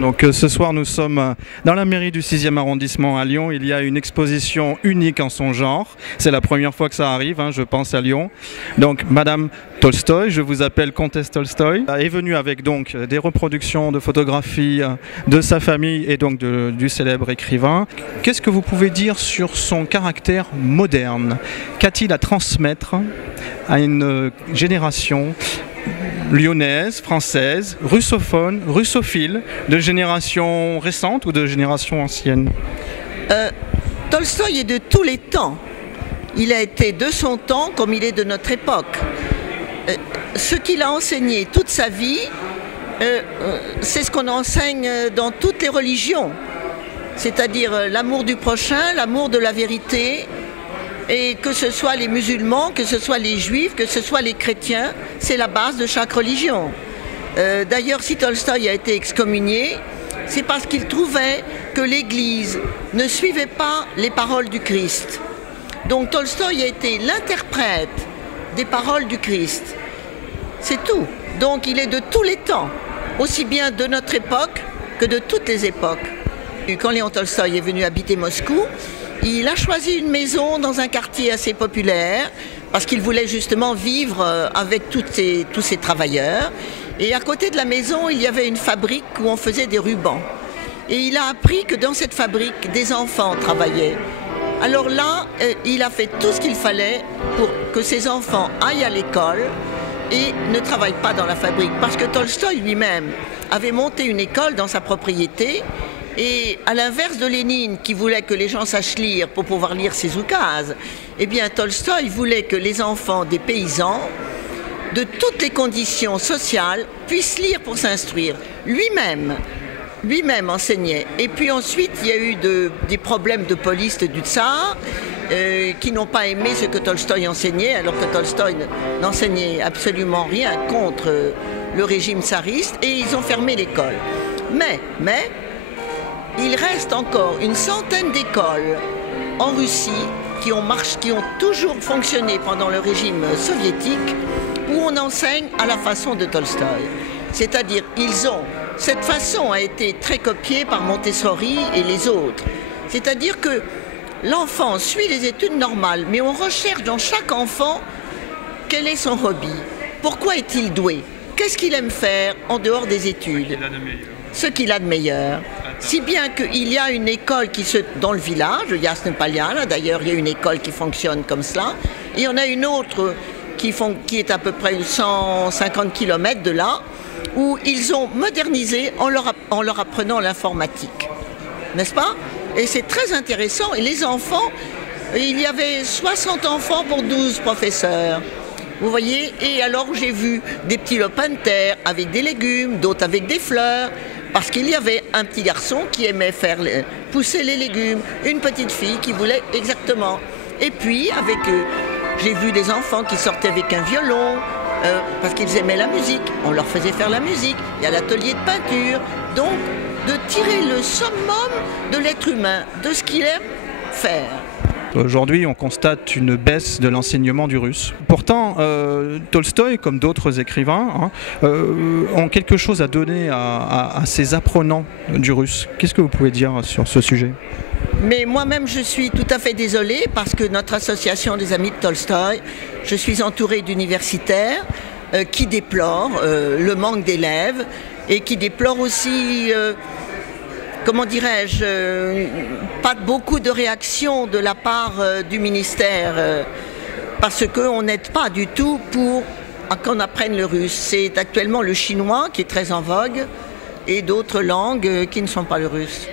Donc ce soir nous sommes dans la mairie du 6e arrondissement à Lyon. Il y a une exposition unique en son genre. C'est la première fois que ça arrive, je pense, à Lyon. Donc Madame Tolstoï, je vous appelle Comtesse Tolstoï, est venue avec donc des reproductions de photographies de sa famille et donc du célèbre écrivain. Qu'est-ce que vous pouvez dire sur son caractère moderne? Qu'a-t-il à transmettre à une génération lyonnaise, française, russophone, russophile, de génération récente ou de génération ancienne? Tolstoï est de tous les temps. Il a été de son temps comme il est de notre époque. Ce qu'il a enseigné toute sa vie, c'est ce qu'on enseigne dans toutes les religions. C'est-à-dire l'amour du prochain, l'amour de la vérité. Et que ce soit les musulmans, que ce soit les juifs, que ce soit les chrétiens, c'est la base de chaque religion. D'ailleurs, si Tolstoï a été excommunié, c'est parce qu'il trouvait que l'Église ne suivait pas les paroles du Christ. Donc Tolstoï a été l'interprète des paroles du Christ. C'est tout. Donc il est de tous les temps, aussi bien de notre époque que de toutes les époques. Quand Léon Tolstoï est venu habiter Moscou, il a choisi une maison dans un quartier assez populaire parce qu'il voulait justement vivre avec tous ces travailleurs. Et à côté de la maison, il y avait une fabrique où on faisait des rubans. Et il a appris que dans cette fabrique, des enfants travaillaient. Alors là, il a fait tout ce qu'il fallait pour que ces enfants aillent à l'école et ne travaillent pas dans la fabrique. Parce que Tolstoï lui-même avait monté une école dans sa propriété. Et à l'inverse de Lénine, qui voulait que les gens sachent lire pour pouvoir lire ses oukases, eh bien Tolstoï voulait que les enfants des paysans, de toutes les conditions sociales, puissent lire pour s'instruire. Lui-même enseignait. Et puis ensuite, il y a eu des problèmes de police du tsar qui n'ont pas aimé ce que Tolstoï enseignait, alors que Tolstoï n'enseignait absolument rien contre le régime tsariste, et ils ont fermé l'école. Mais il reste encore une centaine d'écoles en Russie qui ont toujours fonctionné pendant le régime soviétique, où on enseigne à la façon de Tolstoï. C'est-à-dire, cette façon a été très copiée par Montessori et les autres. C'est-à-dire que l'enfant suit les études normales, mais on recherche dans chaque enfant quel est son hobby, pourquoi est-il doué, qu'est-ce qu'il aime faire en dehors des études, ce qu'il a de meilleur. Si bien qu'il y a une école dans le village, Yasnepaliana, d'ailleurs il y a une école qui fonctionne comme cela, et il y en a une autre qui est à peu près 150 km de là, où ils ont modernisé en leur apprenant l'informatique. N'est-ce pas? Et c'est très intéressant, et les enfants, il y avait 60 enfants pour 12 professeurs. Vous voyez? Et alors j'ai vu des petits lopins de terre avec des légumes, d'autres avec des fleurs, parce qu'il y avait un petit garçon qui aimait pousser les légumes, une petite fille qui voulait exactement. Et puis j'ai vu des enfants qui sortaient avec un violon, parce qu'ils aimaient la musique, on leur faisait faire la musique, il y a l'atelier de peinture, donc de tirer le summum de l'être humain, de ce qu'il aime faire. Aujourd'hui, on constate une baisse de l'enseignement du russe. Pourtant, Tolstoï, comme d'autres écrivains, ont quelque chose à donner à ces apprenants du russe. Qu'est-ce que vous pouvez dire sur ce sujet? Mais moi-même, je suis tout à fait désolée parce que notre association des Amis de Tolstoï, je suis entourée d'universitaires qui déplorent le manque d'élèves et qui déplorent aussi... comment dirais-je, pas beaucoup de réactions de la part du ministère, parce qu'on n'aide pas du tout pour qu'on apprenne le russe. C'est actuellement le chinois qui est très en vogue et d'autres langues qui ne sont pas le russe.